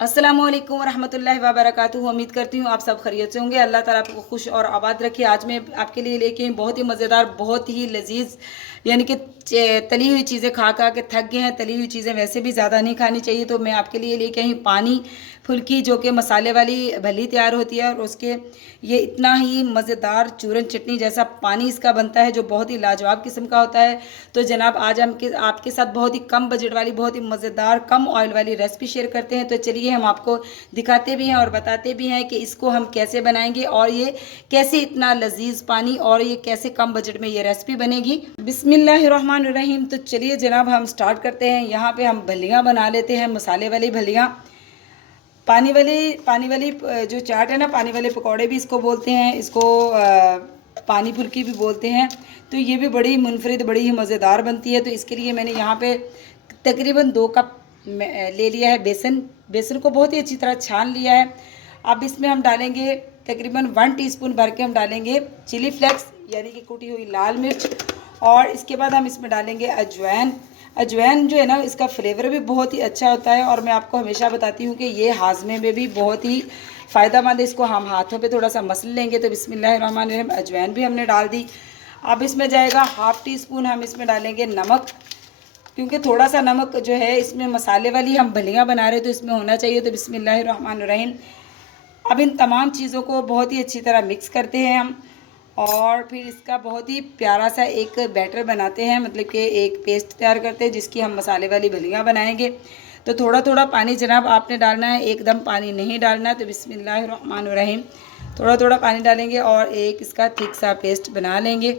अस्सलामुअलैकुम वरहमतुल्लाहि वबरकातुहू। उम्मीद करती हूँ आप सब खैरियत से होंगे। अल्लाह ताला आपको खुश और आबाद रखे। आज मैं आपके लिए लेके आई बहुत ही मज़ेदार, बहुत ही लजीज, यानी कि तली हुई चीज़ें खा खा के थक गए हैं। तली हुई चीज़ें वैसे भी ज़्यादा नहीं खानी चाहिए, तो मैं आपके लिए लेके आई पानी फुल्की, जो कि मसाले वाली भली तैयार होती है। और उसके ये इतना ही मज़ेदार चूरन चटनी जैसा पानी इसका बनता है, जो बहुत ही लाजवाब किस्म का होता है। तो जनाब आज हम आपके साथ बहुत ही कम बजट वाली, बहुत ही मज़ेदार, कम ऑयल वाली रेसिपी शेयर करते हैं। तो चलिए हम आपको दिखाते भी हैं और बताते भी हैं कि इसको हम कैसे बनाएंगे और ये कैसे इतना लजीज पानी और ये कैसे कम बजट में ये रेसिपी बनेगी। बिस्मिल्लाहिर्रहमानिर्रहीम। तो चलिए जनाब हम स्टार्ट करते हैं। यहाँ पे हम भलियाँ बना लेते हैं, मसाले वाली भलियाँ। पानी वाली जो चाट है ना, पानी वाले पकौड़े भी इसको बोलते हैं, इसको पानी फुल्की भी बोलते हैं। तो ये भी बड़ी मुनफरिद, बड़ी ही मज़ेदार बनती है। तो इसके लिए मैंने यहाँ पे तकरीबन 2 कप ले लिया है बेसन। बेसन को बहुत ही अच्छी तरह छान लिया है। अब इसमें हम डालेंगे तकरीबन 1 टीस्पून भर के हम डालेंगे चिली फ्लेक्स, यानी कि कुटी हुई लाल मिर्च। और इसके बाद हम इसमें डालेंगे अजवाइन। अजवाइन जो है ना, इसका फ्लेवर भी बहुत ही अच्छा होता है और मैं आपको हमेशा बताती हूँ कि ये हाजमे में भी बहुत ही फ़ायदेमंद है। इसको हम हाथों पे थोड़ा सा मसल लेंगे। तो बिस्मिल्लाहिर्रहमानिर्रहीम, अजवाइन भी हमने डाल दी। अब इसमें जाएगा 1/2 टीस्पून हम इसमें डालेंगे नमक, क्योंकि थोड़ा सा नमक जो है इसमें मसाले वाली हम भलियाँ बना रहे हैं तो इसमें होना चाहिए। तो बिस्मिल्लाहिर्रहमानिर्रहीम, अब इन तमाम चीज़ों को बहुत ही अच्छी तरह मिक्स करते हैं हम, और फिर इसका बहुत ही प्यारा सा एक बैटर बनाते हैं, मतलब कि एक पेस्ट तैयार करते हैं जिसकी हम मसाले वाली भलियाँ बनाएंगे। तो थोड़ा थोड़ा पानी जनाब आपने डालना है, एकदम पानी नहीं डालना। तो बिस्मिल्लाहिर्रहमानिर्रहीम, थोड़ा थोड़ा पानी डालेंगे और एक इसका थिक सा पेस्ट बना लेंगे।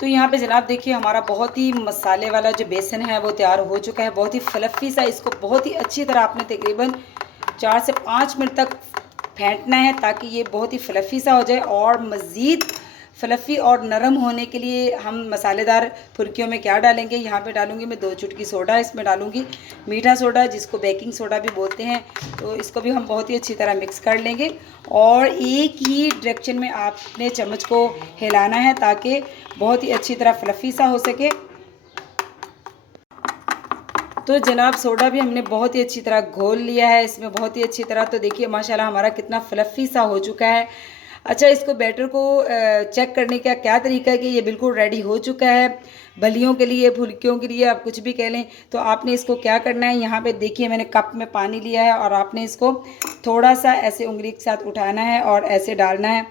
तो यहाँ पे जनाब देखिए हमारा बहुत ही मसाले वाला जो बेसन है वो तैयार हो चुका है, बहुत ही फ्लफ़ी सा। इसको बहुत ही अच्छी तरह आपने तकरीबन 4 से 5 मिनट तक फेंटना है, ताकि ये बहुत ही फ्लफ़ी सा हो जाए। और मज़ीद फ्लफ़ी और नरम होने के लिए हम मसालेदार फुल्कियों में क्या डालेंगे, यहाँ पे डालूंगी मैं 2 चुटकी सोडा। इसमें डालूंगी मीठा सोडा, जिसको बेकिंग सोडा भी बोलते हैं। तो इसको भी हम बहुत ही अच्छी तरह मिक्स कर लेंगे और एक ही डायरेक्शन में आपने चम्मच को हिलाना है, ताकि बहुत ही अच्छी तरह फ्लफ़ी सा हो सके। तो जनाब सोडा भी हमने बहुत ही अच्छी तरह घोल लिया है इसमें, बहुत ही अच्छी तरह। तो देखिए माशाल्लाह हमारा कितना फ्लफ़ी सा हो चुका है। अच्छा, इसको बैटर को चेक करने का क्या तरीका है कि ये बिल्कुल रेडी हो चुका है भलियों के लिए, फुल्कियों के लिए, आप कुछ भी कह लें। तो आपने इसको क्या करना है, यहाँ पे देखिए मैंने कप में पानी लिया है और आपने इसको थोड़ा सा ऐसे उंगली के साथ उठाना है और ऐसे डालना है।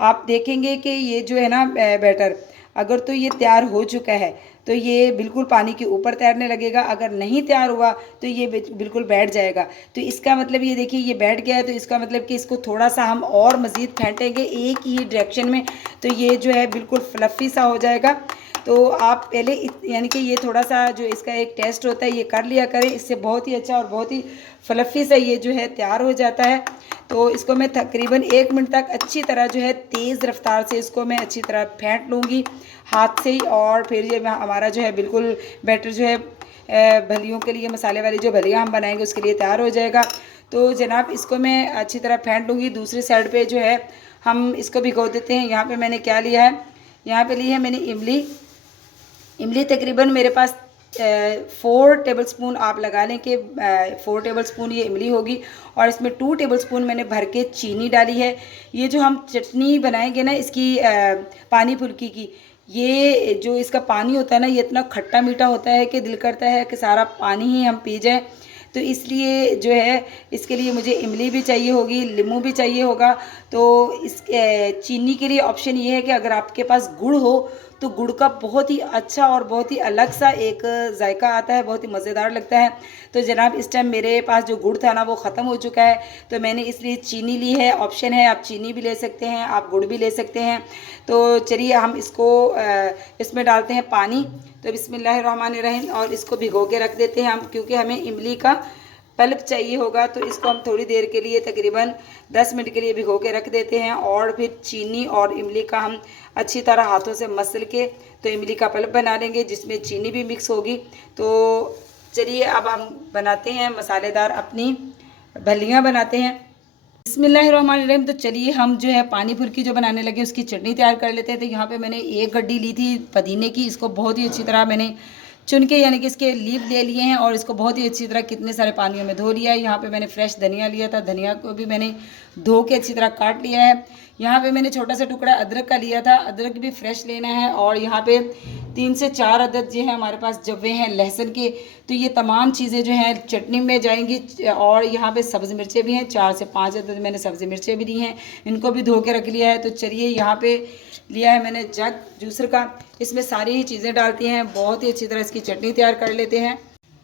आप देखेंगे कि ये जो है ना बैटर, अगर तो ये तैयार हो चुका है तो ये बिल्कुल पानी के ऊपर तैरने लगेगा, अगर नहीं तैयार हुआ तो ये बिल्कुल बैठ जाएगा। तो इसका मतलब ये देखिए ये बैठ गया है, तो इसका मतलब कि इसको थोड़ा सा हम और मज़ीद फेंटेंगे एक ही डायरेक्शन में, तो ये जो है बिल्कुल फ्लफ़ी सा हो जाएगा। तो आप पहले यानी कि ये थोड़ा सा जो इसका एक टेस्ट होता है ये कर लिया करें, इससे बहुत ही अच्छा और बहुत ही फ्लफ़ी सा ये जो है तैयार हो जाता है। तो इसको मैं तकरीबन 1 मिनट तक अच्छी तरह जो है तेज़ रफ्तार से इसको मैं अच्छी तरह फेंट लूँगी हाथ से ही, और फिर ये हमारा जो है बिल्कुल बैटर जो है भलियों के लिए, मसाले वाली जो भलियाँ हम बनाएंगे उसके लिए तैयार हो जाएगा। तो जनाब इसको मैं अच्छी तरह फेंट लूँगी। दूसरी साइड पे जो है हम इसको भिगो देते हैं। यहाँ पे मैंने क्या लिया है, यहाँ पे ली है मैंने इमली। इमली तकरीबन मेरे पास 4 टेबलस्पून आप लगा लें कि 4 टेबलस्पून ये इमली होगी। और इसमें 2 टेबलस्पून मैंने भर के चीनी डाली है। ये जो हम चटनी बनाएंगे ना इसकी पानी फुल्की की, ये जो इसका पानी होता है ना, ये इतना खट्टा मीठा होता है कि दिल करता है कि सारा पानी ही हम पी जाएं। तो इसलिए जो है इसके लिए मुझे इमली भी चाहिए होगी, नींबू भी चाहिए होगा। तो इस चीनी के लिए ऑप्शन ये है कि अगर आपके पास गुड़ हो तो गुड़ का बहुत ही अच्छा और बहुत ही अलग सा एक जायका आता है, बहुत ही मज़ेदार लगता है। तो जनाब इस टाइम मेरे पास जो गुड़ था ना वो ख़त्म हो चुका है, तो मैंने इसलिए चीनी ली है। ऑप्शन है, आप चीनी भी ले सकते हैं, आप गुड़ भी ले सकते हैं। तो चलिए हम इसको इसमें डालते हैं पानी। तो बिस्मिल्लाहिर्रहमानिर्रहीम, और इसको भिगो के रख देते हैं हम, क्योंकि हमें इमली का पल्प चाहिए होगा। तो इसको हम थोड़ी देर के लिए तकरीबन 10 मिनट के लिए भिगो के रख देते हैं। और फिर चीनी और इमली का हम अच्छी तरह हाथों से मसल के तो इमली का पल्प बना लेंगे, जिसमें चीनी भी मिक्स होगी। तो चलिए अब हम बनाते हैं मसालेदार अपनी भलियाँ बनाते हैं। बिस्मिल्लाहिर्रहमानिर्रहीम। तो चलिए हम जो है पानी फुल्की जो बनाने लगे उसकी चटनी तैयार कर लेते हैं। तो यहाँ पे मैंने 1 गड्डी ली थी पुदीने की, इसको बहुत ही अच्छी तरह मैंने चुन के यानी कि इसके लीव ले लिए हैं और इसको बहुत ही अच्छी तरह कितने सारे पानियों में धो लिया है। यहाँ पे मैंने फ्रेश धनिया लिया था, धनिया को भी मैंने धो के अच्छी तरह काट लिया है। यहाँ पे मैंने छोटा सा टुकड़ा अदरक का लिया था, अदरक भी फ्रेश लेना है। और यहाँ पे 3 से 4 अदद जो है हमारे पास जवे हैं लहसुन के। तो ये तमाम चीज़ें जो हैं चटनी में जाएंगी। और यहाँ पे सब्ज़ मिर्चें भी हैं, 4 से 5 अदद मैंने सब्ज़ी मिर्चें भी ली हैं, इनको भी धो के रख लिया है। तो चलिए यहाँ पे लिया है मैंने जग जूसर का, इसमें सारी ही चीज़ें डालती हैं, बहुत ही अच्छी तरह इसकी चटनी तैयार कर लेते हैं।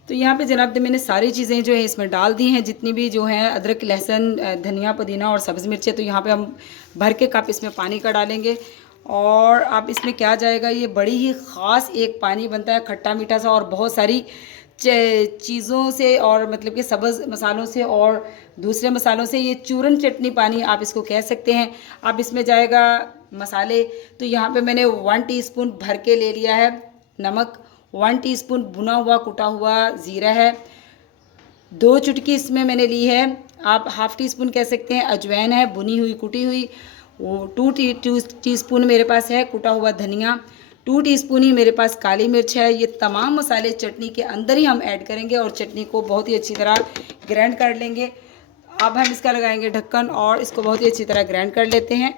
तो यहाँ पे जनाब मैंने सारी चीज़ें जो है इसमें डाल दी हैं, जितनी भी जो हैं अदरक, लहसुन, धनिया, पुदीना और सब्ज़ मिर्चें। तो यहाँ पे हम भर के कप इसमें पानी का डालेंगे। और अब इसमें क्या जाएगा, ये बड़ी ही ख़ास एक पानी बनता है खट्टा मीठा सा और बहुत सारी चीज़ों से और मतलब कि सब्ज़ मसालों से और दूसरे मसालों से, ये चूरन चटनी पानी आप इसको कह सकते हैं। अब इसमें जाएगा मसाले। तो यहाँ पे मैंने 1 टीस्पून भर के ले लिया है नमक, 1 टीस्पून भुना हुआ कुटा हुआ ज़ीरा है, 2 चुटकी इसमें मैंने ली है, आप हाफ़ टी स्पून कह सकते हैं, अजवाइन है भुनी हुई कुटी हुई। 2 टीस्पून मेरे पास है कुटा हुआ धनिया, 2 टीस्पून ही मेरे पास काली मिर्च है। ये तमाम मसाले चटनी के अंदर ही हम ऐड करेंगे और चटनी को बहुत ही अच्छी तरह ग्राइंड कर लेंगे। अब हम इसका लगाएंगे ढक्कन और इसको बहुत ही अच्छी तरह ग्राइंड कर लेते हैं।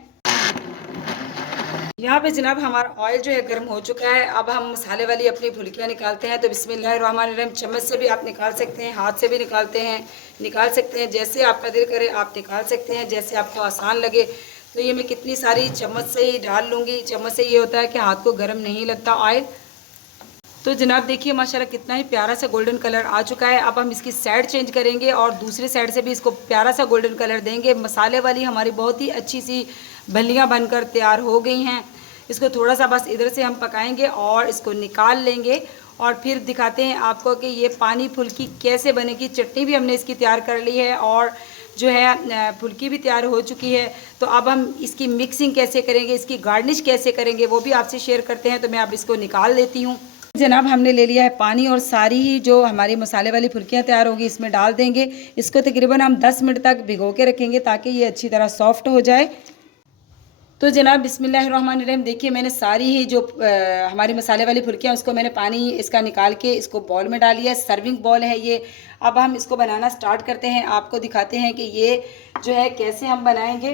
यहाँ पे जनाब हमारा ऑयल जो है गर्म हो चुका है। अब हम मसाले वाली अपनी फुल्कियाँ निकालते हैं। तो बिस्मिल्लाहिर्रहमानिर्रहीम, चम्मच से भी आप निकाल सकते हैं, हाथ से भी निकाल सकते हैं, जैसे आपका दिल करे आप निकाल सकते हैं, जैसे आपको आसान लगे। तो ये मैं कितनी सारी चम्मच से ही डाल लूँगी। चम्मच से ये होता है कि हाथ को गर्म नहीं लगता ऑयल। तो जनाब देखिए माशाल्लाह कितना ही प्यारा सा गोल्डन कलर आ चुका है। अब हम इसकी साइड चेंज करेंगे और दूसरे साइड से भी इसको प्यारा सा गोल्डन कलर देंगे। मसाले वाली हमारी बहुत ही अच्छी सी भल्लियाँ बनकर तैयार हो गई हैं। इसको थोड़ा सा बस इधर से हम पकाएंगे और इसको निकाल लेंगे और फिर दिखाते हैं आपको कि ये पानी फुल्की कैसे बनेगी। चटनी भी हमने इसकी तैयार कर ली है और जो है फुल्की भी तैयार हो चुकी है। तो अब हम इसकी मिक्सिंग कैसे करेंगे, इसकी गार्निश कैसे करेंगे, वो भी आपसे शेयर करते हैं। तो मैं अब इसको निकाल लेती हूँ। जनाब हमने ले लिया है पानी और सारी ही जो हमारी मसाले वाली फुल्कियाँ तैयार होगी इसमें डाल देंगे। इसको तकरीबन हम 10 मिनट तक भिगो के रखेंगे ताकि ये अच्छी तरह सॉफ्ट हो जाए। तो जनाब बिस्मिल्लाहिर्रहमानिर्रहीम, देखिए मैंने सारी ही जो हमारी मसाले वाली फुल्कियाँ उसको मैंने पानी इसका निकाल के इसको बॉल में डाल लिया है। सर्विंग बॉल है ये। अब हम इसको बनाना स्टार्ट करते हैं, आपको दिखाते हैं कि ये जो है कैसे हम बनाएंगे।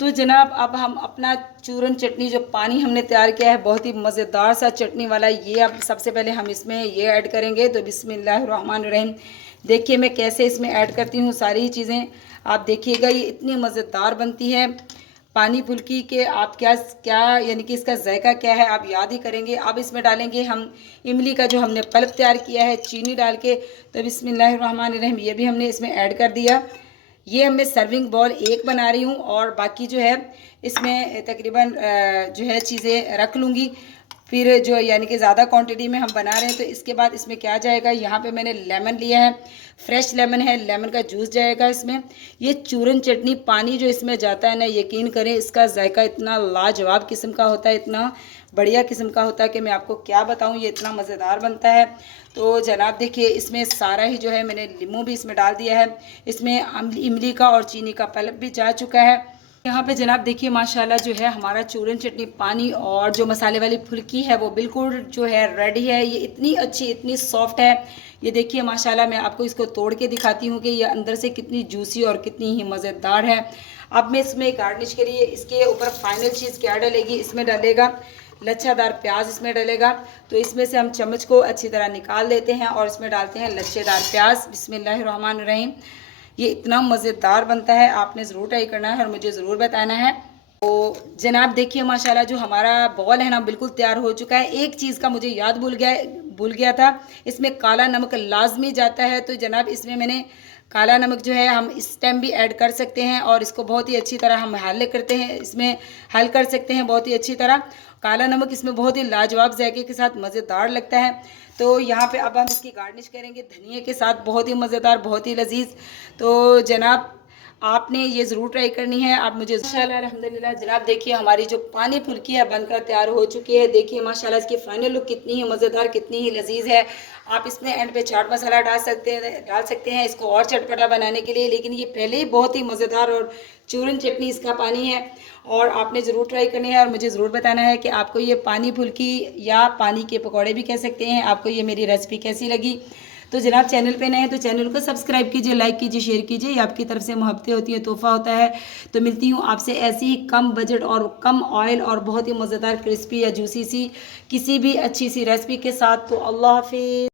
तो जनाब अब हम अपना चूरन चटनी जो पानी हमने तैयार किया है बहुत ही मज़ेदार सा चटनी वाला, ये अब सबसे पहले हम इसमें ये ऐड करेंगे। तो बिस्मिल्लाहिर्रहमानिर्रहीम, देखिए मैं कैसे इसमें ऐड करती हूँ सारी ही चीज़ें, आप देखिएगा ये इतनी मज़ेदार बनती है पानी फुल्की के। आप क्या क्या यानी कि इसका जायका क्या है आप याद ही करेंगे। अब इसमें डालेंगे हम इमली का जो हमने पल्प तैयार किया है चीनी डाल के। तो बिस्मिल्लाहिर्रहमानिर्रहीम, ये भी हमने इसमें ऐड कर दिया। ये मैं सर्विंग बॉल एक बना रही हूँ और बाकी जो है इसमें तकरीबन जो है चीज़ें रख लूँगी फिर जो यानी कि ज़्यादा क्वांटिटी में हम बना रहे हैं। तो इसके बाद इसमें क्या जाएगा, यहाँ पे मैंने लेमन लिया है, फ्रेश लेमन है, लेमन का जूस जाएगा इसमें। ये चूरन चटनी पानी जो इसमें जाता है ना, यकीन करें इसका जायका इतना लाजवाब किस्म का होता है, इतना बढ़िया किस्म का होता है कि मैं आपको क्या बताऊँ, ये इतना मज़ेदार बनता है। तो जनाब देखिए इसमें सारा ही जो है मैंने लीमू भी इसमें डाल दिया है, इसमें इमली का और चीनी का पल्प भी जा चुका है। यहाँ पे जनाब देखिए माशाल्लाह जो है हमारा चूरन चटनी पानी और जो मसाले वाली फुल्की है वो बिल्कुल जो है रेडी है। ये इतनी अच्छी इतनी सॉफ्ट है, ये देखिए माशाल्लाह। मैं आपको इसको तोड़ के दिखाती हूँ कि ये अंदर से कितनी जूसी और कितनी ही मज़ेदार है। अब मैं इसमें गार्निश के लिए इसके ऊपर फाइनल चीज़ क्या डालेगी, इसमें डालेगा लच्छादार प्याज, इसमें डलेगा। तो इसमें से हम चम्मच को अच्छी तरह निकाल देते हैं और इसमें डालते हैं लच्छेदार प्याज। बिस्मिल्लाहिर्रहमानिर्रहीम, ये इतना मज़ेदार बनता है, आपने ज़रूर ट्राई करना है और मुझे ज़रूर बताना है। तो जनाब देखिए माशाल्लाह जो हमारा बॉल है ना बिल्कुल तैयार हो चुका है। एक चीज़ का मुझे याद भूल गया था, इसमें काला नमक लाजमी जाता है। तो जनाब इसमें मैंने काला नमक जो है हम इस टाइम भी ऐड कर सकते हैं और इसको बहुत ही अच्छी तरह हम हल करते हैं, इसमें हल कर सकते हैं बहुत ही अच्छी तरह। काला नमक इसमें बहुत ही लाजवाब जायके के साथ मज़ेदार लगता है। तो यहाँ पे अब हम इसकी गार्निश करेंगे धनिया के साथ, बहुत ही मज़ेदार बहुत ही लजीज। तो जनाब आपने ये ज़रूर ट्राई करनी है। आप मुझे माशाल्लाह अल्हम्दुलिल्लाह जनाब देखिए हमारी जो पानी फुल्की है बनकर तैयार हो चुकी है। देखिए माशाल्लाह इसकी फाइनल लुक कितनी ही मज़ेदार, कितनी ही लजीज है। आप इसमें एंड पे चाट मसाला डाल सकते हैं इसको और चटपटा बनाने के लिए, लेकिन ये पहले ही बहुत ही मज़ेदार और चूरन चटनी इसका पानी है और आपने ज़रूर ट्राई करनी है और मुझे ज़रूर बताना है कि आपको ये पानी फुल्की या पानी के पकौड़े भी कह सकते हैं, आपको ये मेरी रेसिपी कैसी लगी। तो जनाब चैनल पे नए हैं तो चैनल को सब्सक्राइब कीजिए, लाइक कीजिए, शेयर कीजिए। ये आपकी तरफ से मोहब्बतें होती हैं, तोहफ़ा होता है। तो मिलती हूँ आपसे ऐसी ही कम बजट और कम ऑयल और बहुत ही मज़ेदार क्रिस्पी या जूसी सी किसी भी अच्छी सी रेसिपी के साथ। तो अल्लाह हाफिज़।